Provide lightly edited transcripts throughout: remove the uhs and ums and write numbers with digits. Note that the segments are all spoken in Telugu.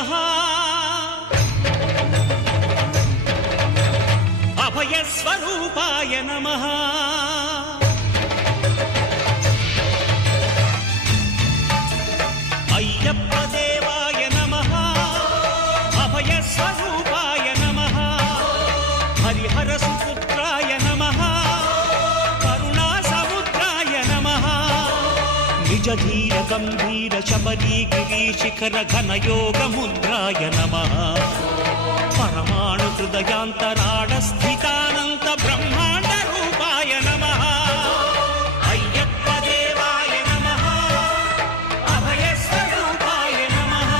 నమః అభయస్వరూపాయ నమః అయ్యప్ప దేవాయ నమః అభయస్వరూపాయ నమః హరిహర సుపుత్రాయ నమః కరుణా సముద్రాయ నమః నిజ ధీర గంభీర శబరీ గిరీశిఖర ఘనయోగ ముద్రాయ నమః పరమాణు హృదయాంతరాళ స్థితానంత బ్రహ్మాండ రూపాయ నమః అయ్యప్ప దేవాయ నమః అభయస్వరూపాయ నమః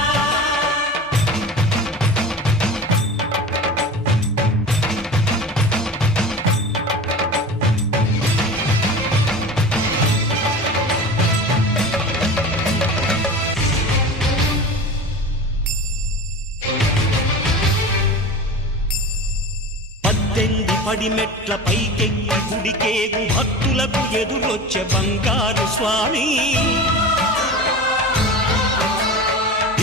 పద్దెంది పడిమెట్ల పైకెక్కి గుడికేగు భక్తులకు ఎదురొచ్చే బంగారు స్వామి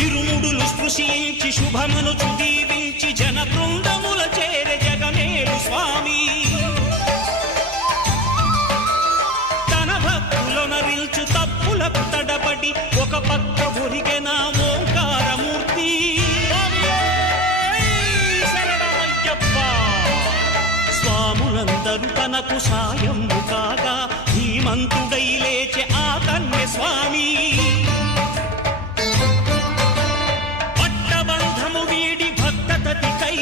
ఇరుముడులు స్పృశించి శుభమును చుదీవించి జన బృందముల చేరే జగమేలు స్వామి తన భక్తులొనరిల్చు తప్పులకు తడబడి ఒక పక్క ఒరిగెన ఓంకారమూర్తి స్వాములందరూ తనకు సాయము కాగా ధీమంతుడై లేచే ఆ కన్య స్వామి పట్టబంధము వీడి భక్తతతికై